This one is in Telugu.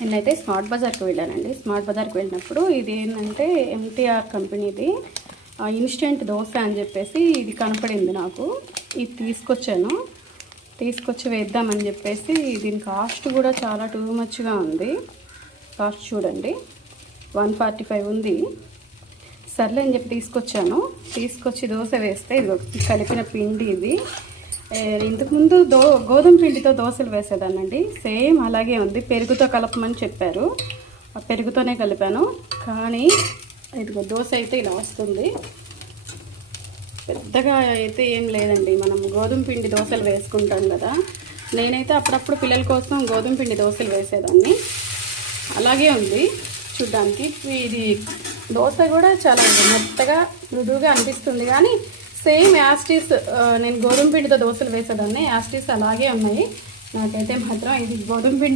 నేనైతే స్మార్ట్ బజార్కి వెళ్ళానండి. స్మార్ట్ బజార్కి వెళ్ళినప్పుడు ఇది ఏంటంటే ఎంటీఆర్ కంపెనీది ఇన్స్టెంట్ దోశ అని చెప్పేసి ఇది కనపడింది నాకు. ఇది తీసుకొచ్చి వేద్దామని చెప్పేసి దీని కాస్ట్ కూడా చాలా టూ మచ్గా ఉంది. కాస్ట్ చూడండి 145 ఉంది. సర్లే అని చెప్పి తీసుకొచ్చి దోశ వేస్తే ఇది కలిపిన పిండి ఇది. ఇంతకుముందు గోధుమ పిండితో దోశలు వేసేదానండి. సేమ్ అలాగే ఉంది. పెరుగుతో కలపమని చెప్పారు, ఆ పెరుగుతోనే కలిపాను. కానీ ఇదిగో దోశ అయితే ఇలా వస్తుంది. పెద్దగా అయితే ఏం లేదండి. మనం గోధుమ పిండి దోశలు వేసుకుంటాం కదా, నేనైతే అప్పుడప్పుడు పిల్లల కోసం గోధుమ పిండి దోశలు వేసేదాన్ని. అలాగే ఉంది చూడ్డానికి. ఇది దోశ కూడా చాలా మెత్తగా మృదువుగా అనిపిస్తుంది, కానీ సేమ్ యాస్టీస్ నేను గోధుమ పిండితో దోశలు వేసేదాన్ని యాస్టీస్ అలాగే ఉన్నాయి. నాకైతే మాత్రం ఇది గోధుమ పిండి